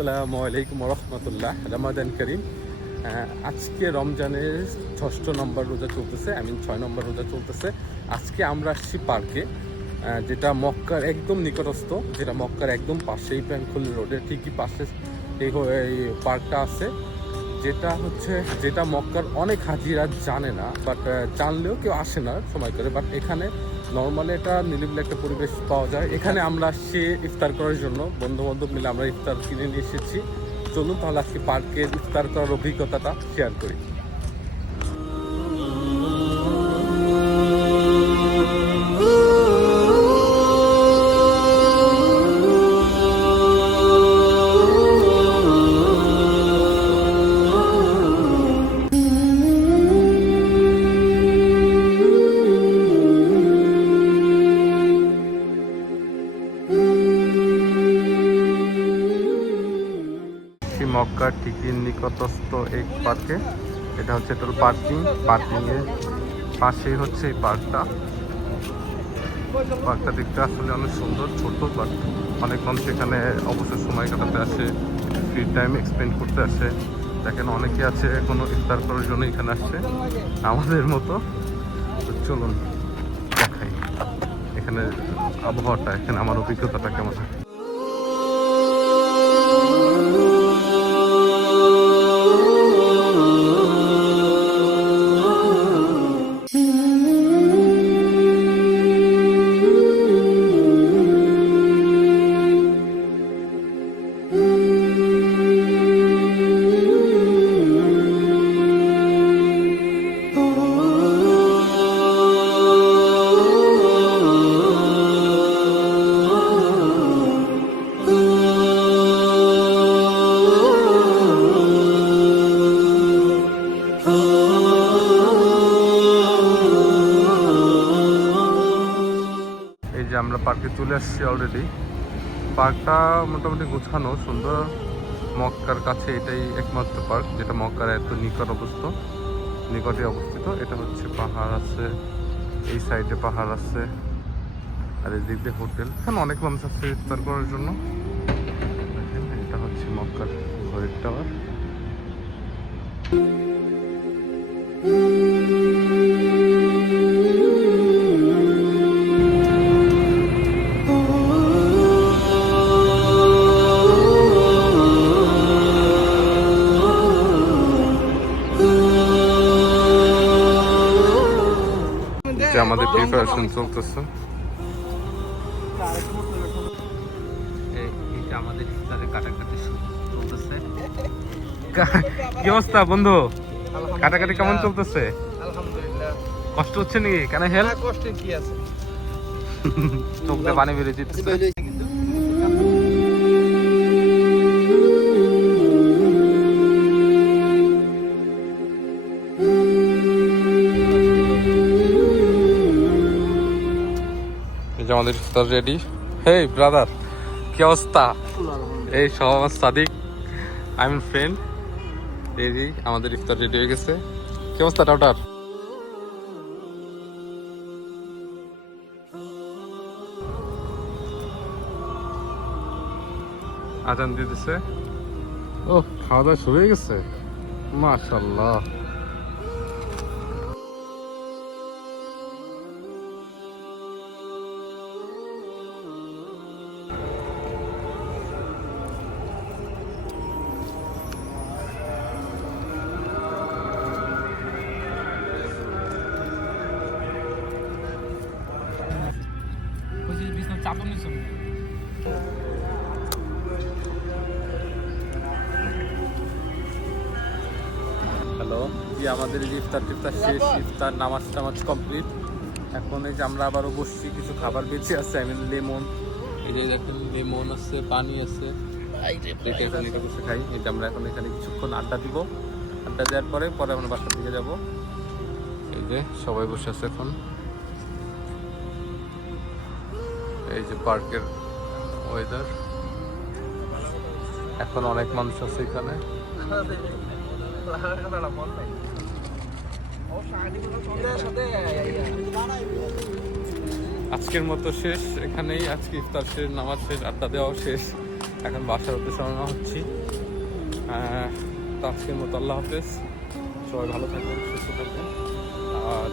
আসসালামু আলাইকুম রহমতুল্লাহ রামাদান করিম। আজকে রমজানের ষষ্ঠ নম্বর রোজা চলতেছে, আই মিন ছয় নম্বর রোজা চলতেছে। আজকে আমরা আসছি পার্কে যেটা মক্কার একদম নিকটস্থ, যেটা মক্কার একদম পাশেই ব্যাংকলি রোডের ঠিকই পাশে এই পার্কটা আছে। যেটা হচ্ছে, যেটা মক্কার অনেক হাজিরা জানে না, বাট জানলেও কেউ আসে না সময় করে, বাট এখানে নর্মালি এটা নিরিবিলি একটা পরিবেশ পাওয়া যায়। এখানে আমরা সে ইফতার করার জন্য। বন্ধু বান্ধব মিলে আমরা ইফতার কিনে নিয়ে এসেছি। চলুন তাহলে আজকে পার্কের ইফতার করার অভিজ্ঞতাটা শেয়ার করি। মক্কার ঠিকই নিকটস্থ এই পার্কে। এটা হচ্ছে টোটাল পার্কিং পার্কিং এর পাশেই হচ্ছে এই পার্কটা। পার্কটা দেখতে আসলে অনেক সুন্দর, ছোট বাট অনেক মানুষ এখানে অবসর সময় কাটাতে আসে ফ্রি টাইম এক্সপেন্ড করতে আসে। দেখেন অনেকে আছে কোনো ইফতার করার জন্য এখানে আসছে, আমাদের মতো। তো চলুন দেখাই। এখানে আবহাওয়াটা, এখানে আমার অভিজ্ঞতাটা কেমন? যে আমরা পার্কে চলে আসছি অলরেডি পার্কটা মোটামুটি গোছানো, সুন্দর। মক্কার কাছে এটাই একমাত্র পার্ক, যেটা মক্কার এত নিকট অবস্থিত। নিকটে অবস্থিত। এটা হচ্ছে পাহাড় আছে, এই সাইডে পাহাড় আছে, আর এই দিক দিয়ে হোটেল। এখানে অনেক মানুষ আছে ইফতার করার জন্য। এটা হচ্ছে মক্কার ঘরের টাওয়ার যে আমাদের প্রিপারেশন চলতেছে। আমাদের কাটাকাটি চলতেছে। কি অবস্থা বন্ধু? কাটাকাটি কেমন চলতেছে? আলহামদুলিল্লাহ। কষ্ট হচ্ছে নাকি? কেন হেল্প কষ্টে কি আছে? চোখ দিয়ে পানি বেরিয়ে যেতেছে আমাদের ইফতার রেডি হেই ব্রাদার কি অবস্থা? এই সব আমার সাদিক আই এম ফ্রেন্ড যে, আমাদের ইফতার রেডি হয়ে গেছে। কি অবস্থা, ডাউটার? আজান দিতেছে। ও খাওয়া দাওয়া শুরু হয়ে গেছে। মাশাল্লাহ হ্যালো জি আমাদের যে ইফতার টিফতার শেষ ইফতার নামাজ টামাজ কমপ্লিট। এখন এই যে আমরা আবারও বসছি কিছু খাবার বেঁচে আছে আই মিন লেমন এই যে দেখেন লেমন আছে পানি আছে। এটা এখানে এটা বসে খাই। এটা আমরা এখন এখানে কিছুক্ষণ আড্ডা দিব। আড্ডা দেওয়ার পরে পরে আমরা বাসার দিকে যাব। এই যে সবাই বসে আছে এখন। এই যে পার্কের ওয়েদার এখন অনেক মানুষ আছে এখানে। আজকের মতো শেষ, এখানেই আজকে ইফতার শেষ, নামাজ শেষ, আড্ডা দেওয়াও শেষ। এখন বাসার উদ্দেশ্যে রওনা হচ্ছি। তো আজকের মতো আল্লাহ হাফেজ। সবাই ভালো থাকবেন, সুস্থ থাকবেন।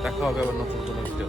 দেখা হবে আবার নতুন কোনো ভিডিও